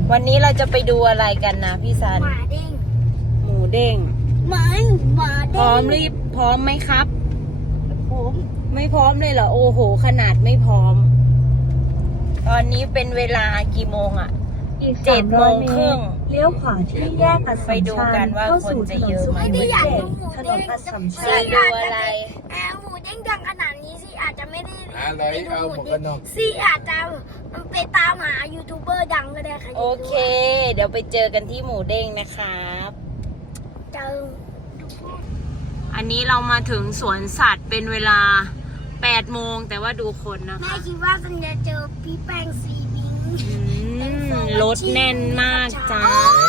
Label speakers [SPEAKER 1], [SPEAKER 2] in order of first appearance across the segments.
[SPEAKER 1] วันนี้เราจะไปดูอะไรกันนะพี่ซัน
[SPEAKER 2] หมาเด้ง
[SPEAKER 1] หมูเด้ง
[SPEAKER 2] หมาเด้ง
[SPEAKER 1] พร้อมไหมครับ
[SPEAKER 2] ผม
[SPEAKER 1] ไม่พร้อมเลยเหรอ โอ้โห ขนาดไม่พร้อม ตอนนี้เป็นเวลากี่โมงอะ7 โมงครึ่ง
[SPEAKER 3] เลี้ยวขวาที่แยกอัส
[SPEAKER 1] ไป
[SPEAKER 3] สัม
[SPEAKER 1] ดู
[SPEAKER 3] ชั
[SPEAKER 1] กัน
[SPEAKER 3] ญ
[SPEAKER 1] ว่า
[SPEAKER 3] เข้า
[SPEAKER 1] คน
[SPEAKER 3] สู่
[SPEAKER 1] จะ
[SPEAKER 3] ถน
[SPEAKER 1] เย
[SPEAKER 3] น
[SPEAKER 1] อะ
[SPEAKER 3] สุ
[SPEAKER 1] ไหม
[SPEAKER 3] ขุมวิท
[SPEAKER 2] อยาก
[SPEAKER 3] เจ็
[SPEAKER 2] ดู
[SPEAKER 3] ด
[SPEAKER 2] หมู
[SPEAKER 3] ถน
[SPEAKER 2] เด้
[SPEAKER 3] น
[SPEAKER 2] ง
[SPEAKER 3] อัสสัมชั
[SPEAKER 1] อยา
[SPEAKER 3] ญ
[SPEAKER 1] กดูอะไร
[SPEAKER 2] หมูเด้งดังขนาดนี้สิอาจจะไม่ได้
[SPEAKER 4] อะไร
[SPEAKER 2] ไปดู
[SPEAKER 4] เอา
[SPEAKER 2] ห
[SPEAKER 4] หม
[SPEAKER 2] มู
[SPEAKER 4] วก
[SPEAKER 2] เด้
[SPEAKER 4] กัน
[SPEAKER 2] ง
[SPEAKER 4] น็อก
[SPEAKER 2] สิอาจจะไปตามหายูทูบเบอร์ดังก็ได้ค่ะ
[SPEAKER 1] โอเค เดี๋ยวไปเจอกันที่หมูเด้งนะครับ
[SPEAKER 2] เจอ
[SPEAKER 1] อันนี้เรามาถึงสวนสัตว์เป็นเวลา8 โมงแต่ว่าดูคนนะ
[SPEAKER 2] แม่
[SPEAKER 1] คะ
[SPEAKER 2] คิดว่าฉันจะเจอพี่แป้งซีบิง
[SPEAKER 1] รถแน่นมากจ้า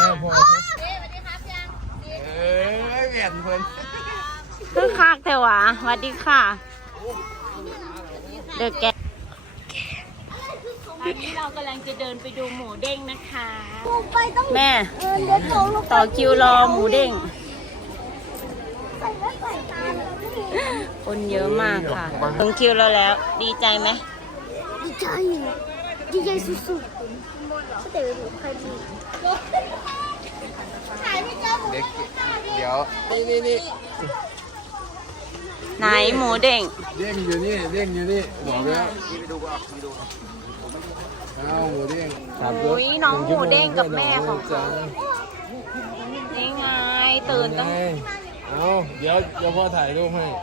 [SPEAKER 4] เอ้ยเวียนเพิ่น
[SPEAKER 1] คือคักแต่ว่าสวัสดีค่ะ เดอะแกตอนนี้เรากำลังจะเดินไปดูหมูเด้งนะคะ
[SPEAKER 2] ไปต้อง
[SPEAKER 1] แม่
[SPEAKER 2] เดินตรงลงไป
[SPEAKER 1] ต่อคิวรอหมูเด้ง
[SPEAKER 2] ใส่ไม่ใส่ตาเลย
[SPEAKER 1] คนเยอะมากค่ะถึงคิวเราแล้ว ดีใจไหม
[SPEAKER 2] ดีใจดีใจสุดๆแต่หนูใครดีถ่ายไม่เจอหมู
[SPEAKER 4] เด็กเดี๋ยวนี่
[SPEAKER 1] ไหนหมูเด้ง
[SPEAKER 4] เด้งอยู่นี่เด้งอยู่นี่บอกแล้วเอาหมูเด้งขับรถ
[SPEAKER 1] อุ้ยน้องหมูเด้งกับแม่ของเขานี่ไงตื่นตั้ง
[SPEAKER 4] เอาเดี๋ยวพ่อถ่ายรูปให้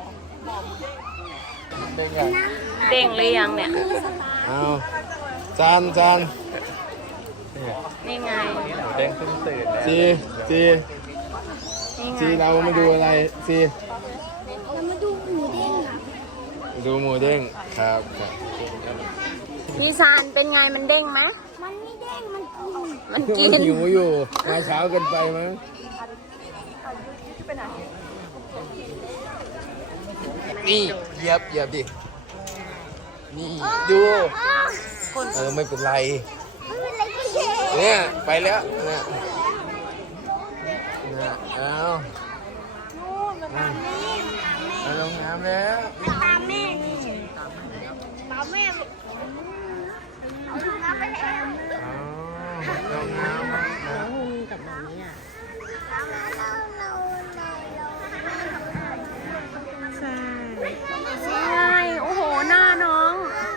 [SPEAKER 4] เด้งกัน
[SPEAKER 1] เด้งหรือยังเนี่ย
[SPEAKER 4] เอาจาน
[SPEAKER 1] นี่ไง
[SPEAKER 4] เด้งขึ้นตื่นแล้วจี
[SPEAKER 1] นี่ไง
[SPEAKER 4] จีเรามาดูอะไรจี
[SPEAKER 2] เรามาดูหมูเด้งอ่ะ
[SPEAKER 4] ดูหมูเด้งครับ
[SPEAKER 1] พี่ซานเป็นไงมันเด้งไหม
[SPEAKER 2] มันไม่เด้งมันกิน
[SPEAKER 1] มันกิน
[SPEAKER 4] หิวอยู่มาเช้าเกินไปมั้งนี่เหยียบดินี่ดูไม่เป็นไร
[SPEAKER 2] ไม่เป็นไรก็เย่
[SPEAKER 4] เนี่ยไปแล้วเนี่ยเอา
[SPEAKER 2] นู่นมาตามแม่
[SPEAKER 4] มาลงน้ำแล้ว
[SPEAKER 2] มาตามแม่นี่ตามแม่เอาถุงน้ำไปแล้ว
[SPEAKER 4] ลงน้ำ
[SPEAKER 1] ใช่ โอ้โห หน้าน้อง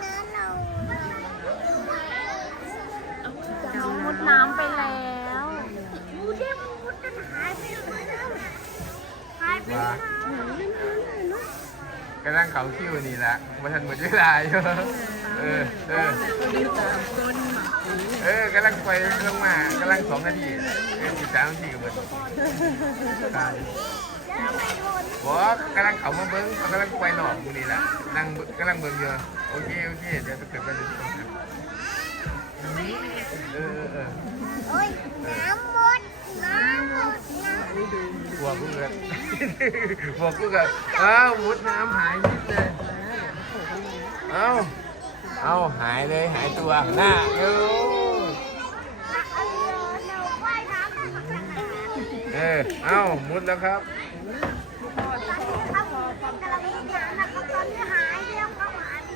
[SPEAKER 1] น้องมุดน้ำไปแล้ว
[SPEAKER 2] มูเด้งมันมุดกันหายไปแล้วหายไปแล้ว
[SPEAKER 4] กำลังเขาคิวนี่แหละมาทันหมดเวลาอยู่กำลังไปลงมากำลัง2 นาที13 นาทีกับมันบอกกำลังเขามาเบิ้งกำลังไปหนอกกูนี่แหละนั่งกำลังเบิ้งเยอะโอเคเดี๋ยวจะเกิดไปจะต้องทำ
[SPEAKER 2] โอ้ยน้ำหมดน้ำหมดน้ำ
[SPEAKER 4] หัวกูกันหัวกูกันอ้าวมุดน้ำหายนิดเลยเอาหายเลยหายตัวหน้า
[SPEAKER 2] เราว่ายน้ำมาสักพักนึง
[SPEAKER 4] เอามุดแล้วครับ
[SPEAKER 2] ครับกำลังว่ายน้ำนะครับตอนนี้หายไปแล้วครับหายไป